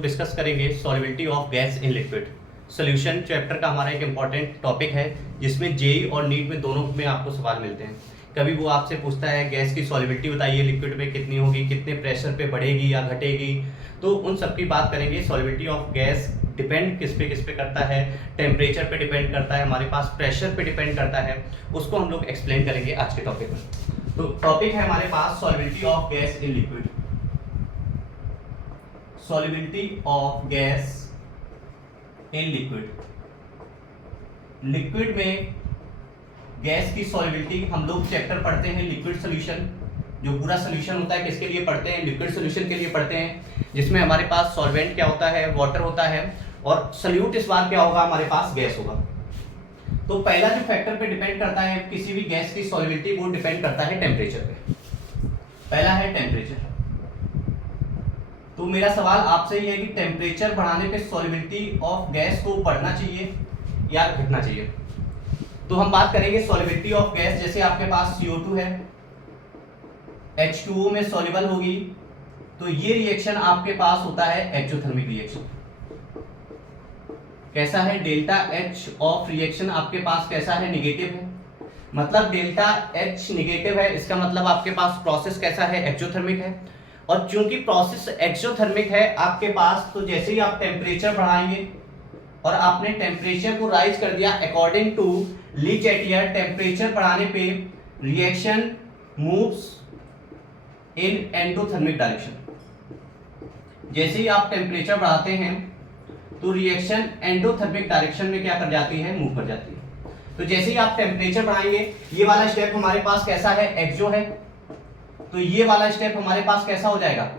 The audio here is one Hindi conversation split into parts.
डिस्कस करेंगे solubility of gas in liquid. Solution chapter का हमारा एक इम्पॉर्टेंट टॉपिक है जिसमें जेई और नीट में दोनों में आपको सवाल मिलते हैं। कभी वो आपसे पूछता है गैस की सॉल्युबिलिटी बताइए लिक्विड में कितनी होगी, कितने प्रेशर पे बढ़ेगी या घटेगी, तो उन सब की बात करेंगे। सॉल्युबिलिटी ऑफ गैस डिपेंड किस पे करता है, टेम्परेचर पे डिपेंड करता है, हमारे पास प्रेशर पे डिपेंड करता है, उसको हम लोग एक्सप्लेन करेंगे आज के टॉपिक में। तो टॉपिक है हमारे पास solubility of gas in liquid. solubility of gas in liquid। Liquid में गैस की सॉल्युबिलिटी हम लोग चैप्टर पढ़ते हैं लिक्विड सॉल्यूशन। जो पूरा सॉल्यूशन होता है किसके लिए पढ़ते हैं, लिक्विड सॉल्यूशन के लिए पढ़ते हैं, जिसमें हमारे पास सॉल्वेंट क्या होता है, वाटर होता है, और सॉल्यूट इस बार क्या होगा, हमारे पास गैस होगा। तो पहला जो फैक्टर पे डिपेंड करता है किसी भी गैस की सॉल्युबिलिटी, वो डिपेंड करता है टेम्परेचर पे। पहला है टेम्परेचर। तो मेरा सवाल आपसे ये है कि टेम्परेचर बढ़ाने पे सॉल्युबिलिटी ऑफ गैस को बढ़ना चाहिए या घटना चाहिए। तो हम बात करेंगे सॉल्युबिलिटी ऑफ गैस। जैसे आपके पास CO2 है, H2O में सॉल्युबल होगी, तो ये रिएक्शन आपके पास होता है एक्सोथर्मिक रिएक्शन। कैसा है, डेल्टा H ऑफ रिएक्शन आपके पास कैसा है, निगेटिव है। मतलब डेल्टा H निगेटिव है, इसका मतलब आपके पास प्रोसेस कैसा है, एक्सोथर्मिक है। और चूंकि प्रोसेस एक्सोथर्मिक है आपके पास, तो जैसे ही आप टेम्परेचर बढ़ाएंगे और आपने टेम्परेचर को राइज कर दिया अकॉर्डिंग टू ली चैटियर, टेम्परेचर बढ़ाने पे reaction moves in endothermic direction. जैसे ही आप टेम्परेचर बढ़ाते हैं तो रिएक्शन एंडोथर्मिक डायरेक्शन में क्या कर जाती है, मूव कर जाती है। तो जैसे ही आप टेम्परेचर बढ़ाएंगे, ये वाला स्टेप हमारे पास कैसा है, एक्सो है, तो ये वाला स्टेप हमारे पास कैसा हो जाएगा,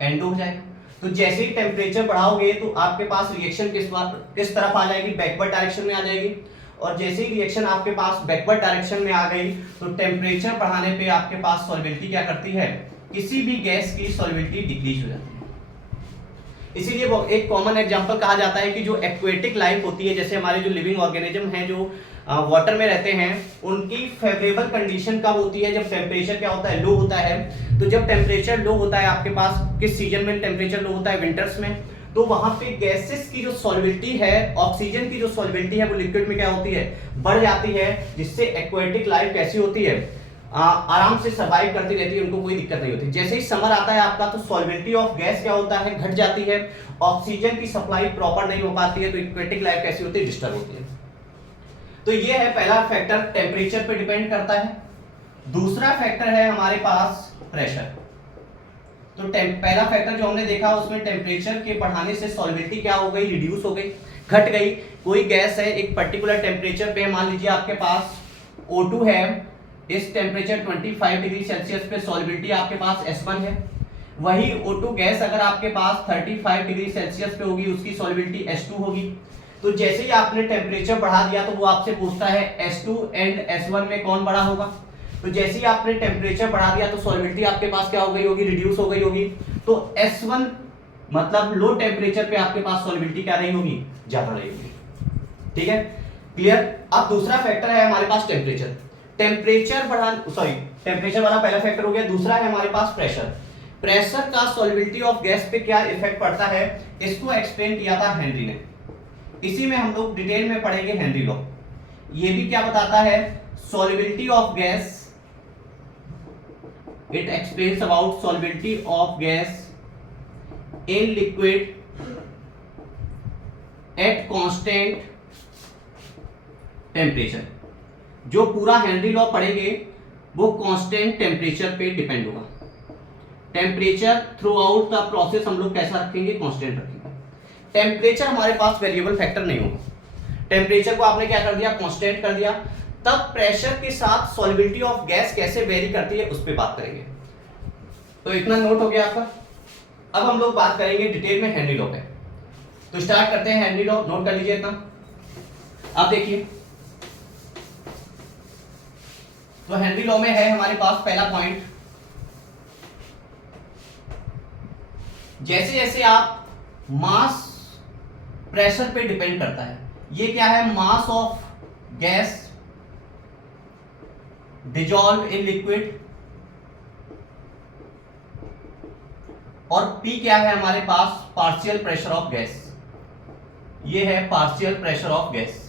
एंडो हो जाएगा। तो जैसे ही टेम्परेचर बढ़ाओगे तो आपके पास रिएक्शन किस तरफ आ जाएगी, बैकवर्ड डायरेक्शन में आ जाएगी। और जैसे ही रिएक्शन आपके पास बैकवर्ड डायरेक्शन में आ गई तो टेम्परेचर बढ़ाने पे आपके पास सॉल्युबिलिटी क्या करती है, किसी भी गैस की सॉल्युबिलिटी डिक्रीज हो जाती है। इसीलिए वो एक कॉमन एग्जांपल कहा जाता है कि जो एक्वेटिक लाइफ होती है, जैसे हमारे जो लिविंग ऑर्गेनिज्म हैं जो वाटर में रहते हैं, उनकी फेवरेबल कंडीशन कब होती है, जब टेम्परेचर क्या होता है, लो होता है। तो जब टेम्परेचर लो होता है आपके पास, किस सीजन में टेम्परेचर लो होता है, विंटर्स में, तो वहां पे गैसेस की जो सॉल्युबिलिटी है, ऑक्सीजन की जो सॉल्युबिलिटी है, वो लिक्विड में क्या होती है, बढ़ जाती है, जिससे एक्वेटिक लाइफ कैसी होती है, आराम से सर्वाइव करती रहती है, उनको कोई दिक्कत नहीं होती। जैसे ही समर आता है आपका, तो सॉल्युबिलिटी ऑफ गैस क्या होता है, घट जाती है, ऑक्सीजन की सप्लाई प्रॉपर नहीं हो पाती है, तो एक्वेटिक लाइफ कैसी होती है, डिस्टर्ब होती है। तो ये है पहला फैक्टर, टेम्परेचर पे डिपेंड करता है। दूसरा फैक्टर है हमारे पास प्रेशर। तो पहला फैक्टर जो हमने देखा उसमें टेम्परेचर के बढ़ाने से सॉल्युबिलिटी क्या हो गई, रिड्यूस हो गई, घट गई। कोई गैस है एक पर्टिकुलर टेम्परेचर पे, मान लीजिए आपके पास O2 है, इस टेम्परेचर 25 डिग्री सेल्सियस पे सॉल्युबिलिटी आपके पास S1 है। वही O2 गैस अगर आपके पास 35 डिग्री सेल्सियस पे होगी, उसकी सॉल्युबिलिटी S2 होगी। तो जैसे ही आपने टेम्परेचर बढ़ा दिया तो वो आपसे पूछता है S2 एंड S1 में कौन बड़ा होगा। तो जैसे ही आपने टेम्परेचर बढ़ा दिया तो सॉल्युबिलिटी आपके पास क्या हो गई होगी, रिड्यूस हो गई होगी। तो S1 मतलब लो टेम्परेचर पे आपके पास सॉल्युबिलिटी क्या रही होगी, ज्यादा रही होगी। ठीक है, क्लियर। अब दूसरा फैक्टर है हमारे पास टेम्परेचर। टेम्परेचर वाला पहला फैक्टर हो गया। दूसरा है हमारे पास प्रेशर। प्रेशर का सॉल्युबिलिटी ऑफ गैस पे क्या इफेक्ट पड़ता है, इसको एक्सप्लेन किया था हेनरी ने। इसी में हम लोग डिटेल में पढ़ेंगे हेनरी लॉ। ये भी क्या बताता है, solubility of gas, it explains about solubility of gas in liquid at constant temperature. जो पूरा हेनरी लॉ पढ़ेंगे वो कांस्टेंट टेम्परेचर पे डिपेंड होगा। Temperature through out the process हम लोग कैसा रखेंगे, कांस्टेंट रखेंगे। टेम्परेचर हमारे पास वेरिएबल फैक्टर नहीं होगा। टेम्परेचर को आपने क्या कर दिया, कांस्टेंट कर दिया। तब प्रेशर के साथ सॉल्युबिलिटी ऑफ गैस कैसे वेरी करती है उस पर बात करेंगे। तो इतना नोट हो गया आपका। अब हम लोग बात करेंगे डिटेल में हेनरी लॉ पे। तो स्टार्ट करते हैं हेनरी लॉ, नोट कर लीजिए इतना। अब देखिए, तो हेनरी लॉ में है हमारे पास पहला पॉइंट, जैसे जैसे आप मास प्रेशर पे डिपेंड करता है। ये क्या है, mass of gas dissolve in liquid और P क्या है हमारे पास, पार्शियल प्रेशर ऑफ गैस। ये है पार्शियल प्रेशर ऑफ गैस।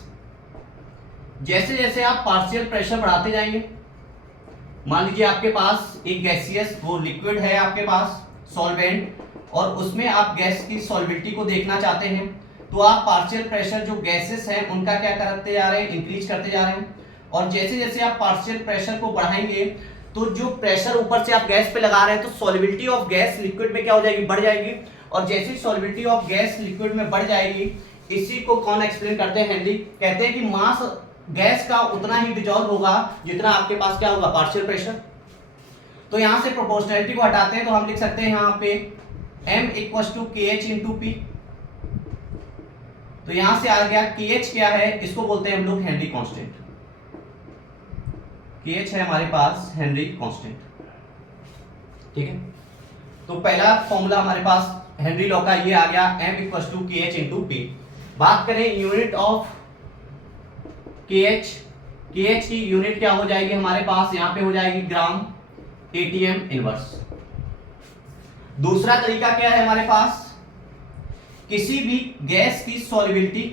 जैसे जैसे आप पार्शियल प्रेशर बढ़ाते जाएंगे, मान लीजिए आपके पास एक गैसियस वो लिक्विड है आपके पास सॉल्वेंट, और उसमें आप गैस की सॉल्बिलिटी को देखना चाहते हैं, तो आप पार्शियल प्रेशर जो गैसेस हैं उनका क्या करते जा रहे हैं, इंक्रीज करते जा रहे हैं। और जैसे जैसे आप पार्शियल प्रेशर को बढ़ाएंगे तो जो प्रेशर ऊपर से आप गैस पे लगा रहे हैं तो सॉल्बिलिटी ऑफ गैस लिक्विड में क्या हो जाएगी, बढ़ जाएगी। और जैसे सॉल्बिलिटी ऑफ गैस लिक्विड में बढ़ जाएगी, इसी को कौन एक्सप्लेन करते हैं, हेनरी। कहते हैं कि मास गैस का उतना ही डिजॉल्व होगा जितना आपके पास क्या होगा, पार्शियल प्रेशर। तो यहां से प्रोपोर्शनैलिटी को हटाते हैं तो हम लिख सकते हैं यहाँ पे m इक्वल्स टू के एच इंटू पी। तो यहां से आ गया के एच क्या है, इसको बोलते हैं हम लोग हेनरी कांस्टेंट। के एच है हमारे पास हेनरी कांस्टेंट, ठीक है। तो पहला फॉर्मूला हमारे पास हेनरी लॉ का ये आ गया, m इक्वल्स टू के एच इंटू पी। बात करें यूनिट ऑफ के एच की यूनिट क्या हो जाएगी हमारे पास, यहां पे हो जाएगी ग्राम एटीएम इनवर्स। दूसरा तरीका क्या है हमारे पास, किसी भी गैस की सॉल्युबिलिटी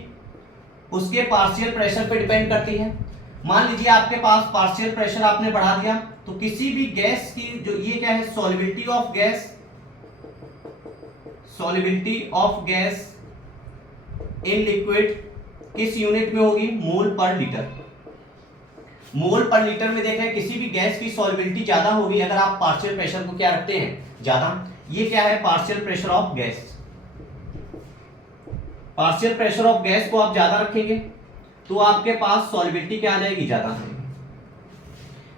उसके पार्शियल प्रेशर पे डिपेंड करती है। मान लीजिए आपके पास पार्शियल प्रेशर आपने बढ़ा दिया, तो किसी भी गैस की जो ये क्या है, solubility of gas, solubility of gas in liquid किस यूनिट में होगी, मोल पर लीटर। मोल पर लीटर में देखें किसी भी गैस की सॉल्युबिलिटी ज्यादा होगी अगर आप पार्शियल प्रेशर को क्या रखते हैं, ज्यादा। ये क्या है, partial pressure of gas. Partial pressure of gas को आप ज्यादा रखेंगे तो आपके पास सॉल्युबिलिटी क्या आ जाएगी, ज्यादा आएगी।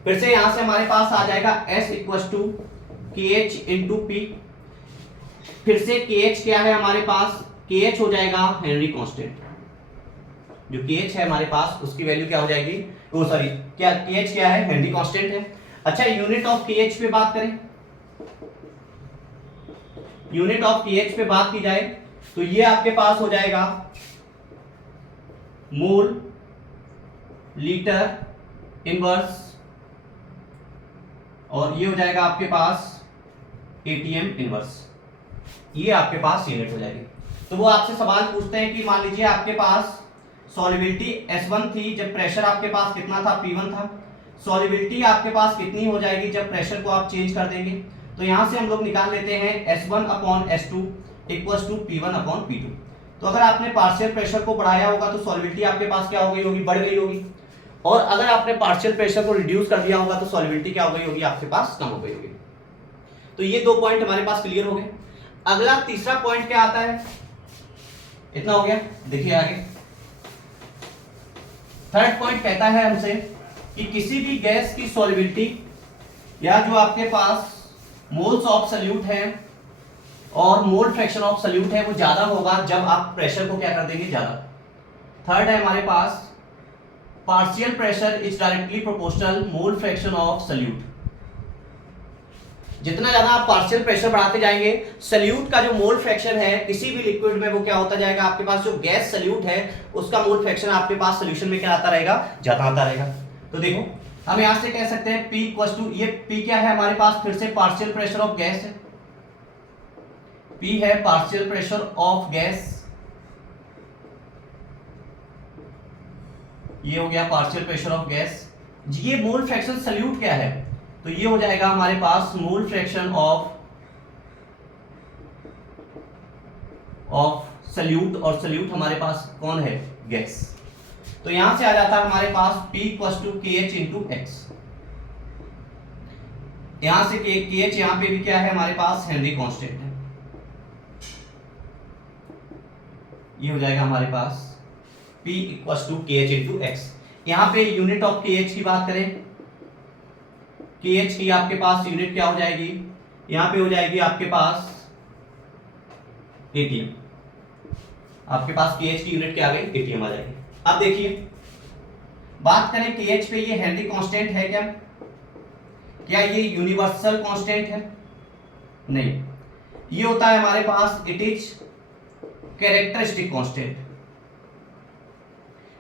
फिर से यहां से हमारे पास आ जाएगा S इक्वल्स टू के एच इंटू पी। फिर से के एच क्या है हमारे पास, के एच हो जाएगा हेनरी कांस्टेंट। जो के एच है हमारे पास उसकी वैल्यू क्या हो जाएगी, ओ सॉरी क्या के एच क्या है, हेनरी कांस्टेंट है। अच्छा यूनिट ऑफ के एच पे बात करें, यूनिट ऑफ के एच पे बात की जाए तो ये आपके पास हो जाएगा मोल लीटर इनवर्स, और ये हो जाएगा आपके पास एटीएम इनवर्स। ये आपके पास यूनिट हो जाएगी। तो वो आपसे सवाल पूछते हैं कि मान लीजिए आपके पास सॉल्युबिलिटी S1 थी जब प्रेशर आपके पास कितना था, P1 था। सॉल्युबिलिटी आपके पास कितनी हो जाएगी जब प्रेशर को आप चेंज कर देंगे, तो यहां से हम लोग निकाल लेते हैं S1 upon S2 equals to P1 upon P2। तो अगर आपने पार्शियल प्रेशर को बढ़ाया होगा तो सॉल्युबिलिटी आपके पास क्या हो गई होगी, बढ़ गई होगी। और अगर आपने पार्शियल प्रेशर को रिड्यूस कर दिया होगा तो सॉल्युबिलिटी क्या हो गई होगी, आपके पास कम हो गई होगी। तो ये दो पॉइंट हमारे पास क्लियर हो गए। अगला तीसरा पॉइंट क्या आता है, इतना हो गया, देखिए आगे। थर्ड पॉइंट कहता है हमसे कि किसी भी गैस की सॉल्युबिलिटी या जो आपके पास मोल्स ऑफ सॉल्यूट है और मोल फ्रैक्शन ऑफ सॉल्यूट है वो ज्यादा होगा जब आप प्रेशर को क्या कर देंगे, ज्यादा। थर्ड है हमारे पास partial pressure is directly proportional mole fraction of solute. जितना ज्यादा आप पार्शियल प्रेशर बढ़ाते जाएंगे, सॉल्यूट का जो मोल फ्रैक्शन है किसी भी लिक्विड में वो क्या होता जाएगा, आपके पास जो गैस सॉल्यूट है उसका मोल फ्रैक्शन आपके पास सॉल्यूशन में क्या आता रहेगा, ज्यादा आता रहेगा। तो देखो हम यहां से कह सकते हैं P इक्वल्स टू, ये P क्या है हमारे पास, फिर से पार्शियल प्रेशर ऑफ गैस है। P है पार्शियल प्रेशर ऑफ गैस, ये हो गया पार्शियल प्रेशर ऑफ गैस। ये मोल फ्रैक्शन सॉल्यूट क्या है, तो ये हो जाएगा हमारे पास मोल फ्रैक्शन ऑफ सॉल्यूट, और सॉल्यूट हमारे पास कौन है, गैस। तो यहां से आ जाता है हमारे पास P इक्वल्स टू के एच इंटू एक्स। यहां से के एच यहां पे भी क्या है हमारे पास, हेनरी कांस्टेंट है। ये हो जाएगा हमारे पास P इक्वल्स टू के एच इंटू एक्स। यहां पे यूनिट ऑफ के एच की बात करें, के एच की आपके पास यूनिट क्या हो जाएगी, यहां पे हो जाएगी आपके पास एटीएम। आपके पास के एच की यूनिट क्या आ गई, एटीएम आ जाएगी। अब देखिए बात करें के एच पे, ये हेनरी कांस्टेंट है क्या, क्या ये यूनिवर्सल कांस्टेंट है, नहीं। ये होता है हमारे पास इट इज कैरेक्टरिस्टिक कांस्टेंट।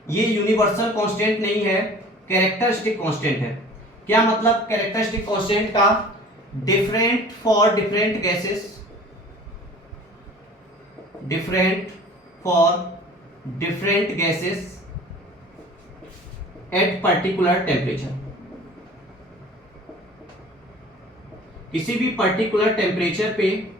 ये यूनिवर्सल कांस्टेंट नहीं है, कैरेक्टरिस्टिक कांस्टेंट है। क्या मतलब कैरेक्टरिस्टिक कांस्टेंट का, different for different gases different for different gases at particular temperature। किसी भी पर्टिकुलर टेम्परेचर पे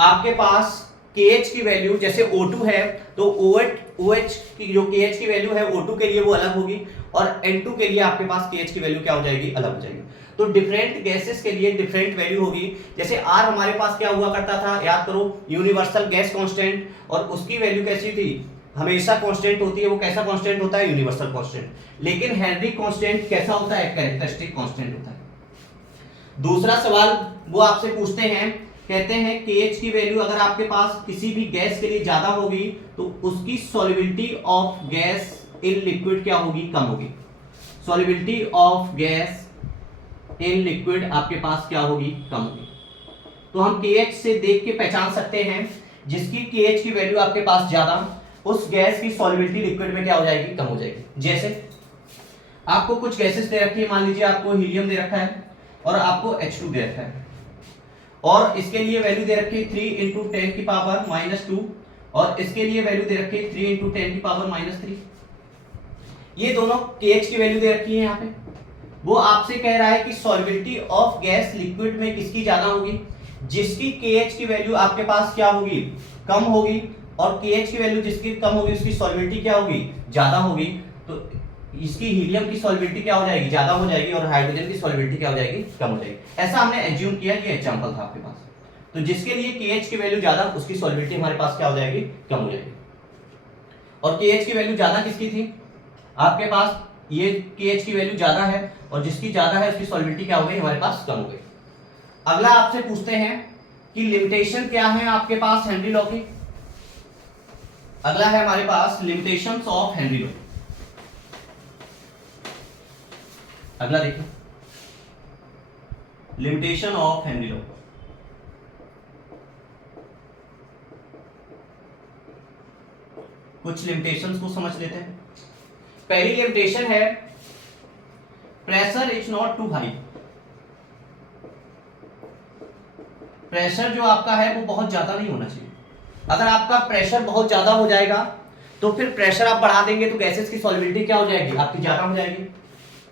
आपके पास KH की वैल्यू, जैसे O2 है तो OH की जो KH की वैल्यू है O2 के लिए वो अलग होगी, और N2 के लिए आपके पास KH की वैल्यू क्या हो जाएगी, अलग हो जाएगी। तो डिफरेंट गैसेस के लिए डिफरेंट वैल्यू होगी। जैसे R हमारे पास क्या हुआ करता था, याद करो, यूनिवर्सल गैस कांस्टेंट, और उसकी वैल्यू कैसी थी, हमेशा कांस्टेंट होती है। वो कैसा कांस्टेंट होता है, यूनिवर्सल कांस्टेंट। लेकिन हेनरी कांस्टेंट कैसा होता है, कैरेक्टरिस्टिक कांस्टेंट होता है। दूसरा सवाल वो आपसे पूछते हैं, कहते हैं KH की वैल्यू अगर आपके पास किसी भी गैस के लिए ज्यादा होगी तो उसकी solubility of gas in liquid क्या होगी, कम होगी। Solubility of gas in liquid आपके पास क्या होगी, कम होगी। तो हम KH से देख के पहचान सकते हैं, जिसकी KH की वैल्यू आपके पास ज्यादा, उस गैस की सॉल्युबिलिटी लिक्विड में क्या हो जाएगी, कम हो जाएगी। जैसे आपको कुछ गैसेस दे रखी है, मान लीजिए आपको हीलियम दे रखा है और आपको H2 दे रखा है, और इसके लिए वैल्यू दे रखी है 3 इंटू 10 की पावर -2, और इसके लिए वैल्यू दे रखी है 3 इंटू 10 की पावर -3। ये दोनों KH की वैल्यू दे रखी है यहाँ पे। वो आपसे कह रहा है कि सॉल्युबिलिटी ऑफ गैस लिक्विड में किसकी ज्यादा होगी, जिसकी KH की वैल्यू आपके पास क्या होगी, कम होगी, और KH की वैल्यू जिसकी कम होगी उसकी सॉल्युबिलिटी क्या होगी, ज्यादा होगी। तो इसकी हीलियम की सॉल्युबिलिटी क्या हो जाएगी, ज्यादा हो जाएगी, और हाइड्रोजन की सॉल्युबिलिटी क्या हो जाएगी, कम हो जाएगी। ऐसा हमने एज्यूम किया, ये एग्जांपल था आपके पास। तो जिसके लिए KH की वैल्यू ज्यादा, उसकी सॉल्युबिलिटी हमारे पास क्या हो जाएगी, कम हो जाएगी। और KH की वैल्यू ज्यादा किसकी थी, आपके पास ये KH की वैल्यू ज्यादा है, और जिसकी ज्यादा है उसकी सॉल्युबिलिटी क्या हो गई, हमारे पास कम हो गई। अगला आपसे पूछते हैं कि लिमिटेशन क्या है आपके पास हेनरी लॉ की। अगला है हमारे पास लिमिटेशंस ऑफ हेनरी लॉ। अगला देखिए, लिमिटेशन ऑफ हेनरी लॉ। कुछ लिमिटेशंस को समझ लेते हैं। पहली लिमिटेशन है pressure is not too high. Pressure जो आपका है वो बहुत ज्यादा नहीं होना चाहिए। अगर आपका प्रेशर बहुत ज्यादा हो जाएगा तो फिर प्रेशर आप बढ़ा देंगे तो गैसेस की सॉल्युबिलिटी क्या हो जाएगी, आपकी ज्यादा हो जाएगी।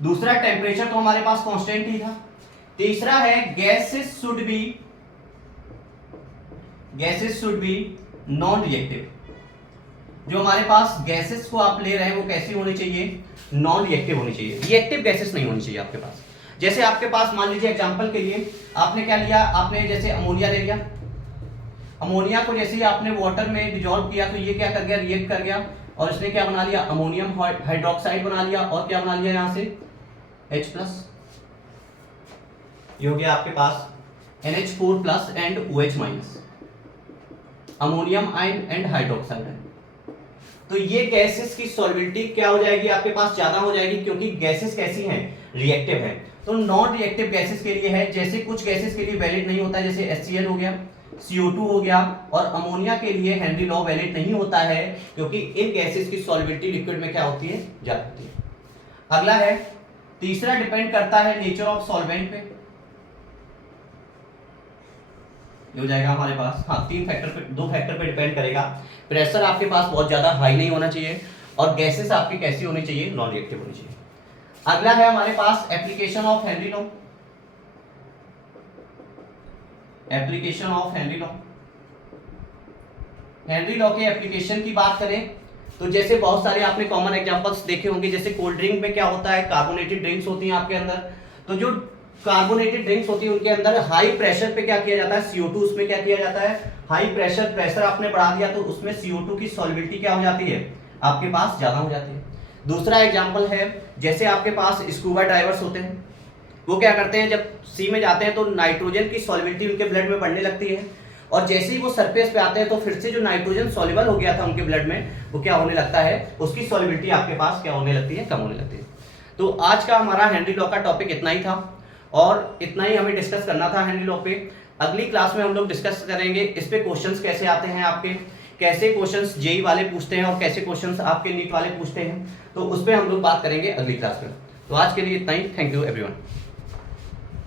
दूसरा, टेम्परेचर तो हमारे पास कांस्टेंट ही था। तीसरा है gases should be non reactive. जो हमारे पास गैसेस को आप ले रहे हैं वो कैसी होनी चाहिए, नॉन रिएक्टिव होनी चाहिए। रिएक्टिव गैसेस नहीं होनी चाहिए आपके पास। जैसे आपके पास मान लीजिए एग्जांपल के लिए आपने क्या लिया, आपने जैसे अमोनिया ले लिया। अमोनिया को जैसे ही आपने वाटर में डिजोल्व किया तो ये क्या कर गया, रिएक्ट कर गया, और इसने क्या बना लिया, अमोनियम हाइड्रोक्साइड बना लिया, और क्या बना लिया यहाँ से H+। ये हो गया आपके पास NH4+ and OH-, ammonium ion and hydroxide ion. तो ये गैसेस की सॉल्युबिलिटी क्या हो जाएगी, आपके पास ज्यादा हो जाएगी, क्योंकि गैसेस कैसी हैं, रिएक्टिव हैं। तो नॉन रिएक्टिव गैसेस के लिए है, जैसे कुछ गैसेस के लिए वैलिड नहीं होता, जैसे HCl हो गया, CO2 हो गया, और अमोनिया के लिए हेनरी लॉ वैलिड नहीं होता है, क्योंकि इन गैसेस की सॉल्युबिलिटी लिक्विड में क्या होती है, ज्यादा होती है। अगला है, तीसरा डिपेंड करता है नेचर ऑफ सॉल्वेंट पे। ये हो जाएगा हमारे पास, हाँ, दो फैक्टर पे डिपेंड करेगा। प्रेशर आपके पास बहुत ज्यादा हाई नहीं होना चाहिए, और गैसेस आपकी कैसी होनी चाहिए, नॉन रिएक्टिव होनी चाहिए। अगला है हमारे पास application of Henry law. Application of Henry law. Henry law के एप्लीकेशन की बात करें तो जैसे बहुत सारे आपने कॉमन एग्जांपल्स देखे होंगे, जैसे कोल्ड ड्रिंक में क्या होता है, कार्बोनेटेड ड्रिंक्स होती हैं आपके अंदर। तो जो कार्बोनेटेड ड्रिंक्स होती है उनके अंदर हाई प्रेशर पे क्या किया जाता है, CO2, उसमें क्या किया जाता है, हाई प्रेशर आपने बढ़ा दिया तो उसमें CO2 की सॉल्युबिलिटी क्या हो जाती है, आपके पास ज्यादा हो जाती है। दूसरा एग्जांपल है, जैसे आपके पास स्कूबा डाइवर्स होते हैं, वो क्या करते हैं, जब सी में जाते हैं तो नाइट्रोजन की सॉल्युबिलिटी उनके ब्लड में बढ़ने लगती है, और जैसे ही वो सरफेस पे आते हैं तो फिर से जो नाइट्रोजन सॉल्युबल हो गया था उनके ब्लड में, वो क्या होने लगता है, उसकी सॉल्युबिलिटी आपके पास क्या होने लगती है, कम होने लगती है। तो आज का हमारा हेनरी लॉ का टॉपिक इतना ही था, और इतना ही हमें डिस्कस करना था हेनरी लॉ पे। अगली क्लास में हम लोग डिस्कस करेंगे इस पे क्वेश्चंस कैसे आते हैं आपके, कैसे क्वेश्चंस जेई वाले पूछते हैं और कैसे क्वेश्चंस आपके नीट वाले पूछते हैं, तो उस पर हम लोग बात करेंगे अगली क्लास में। तो आज के लिए इतना ही, थैंक यू एवरीवन।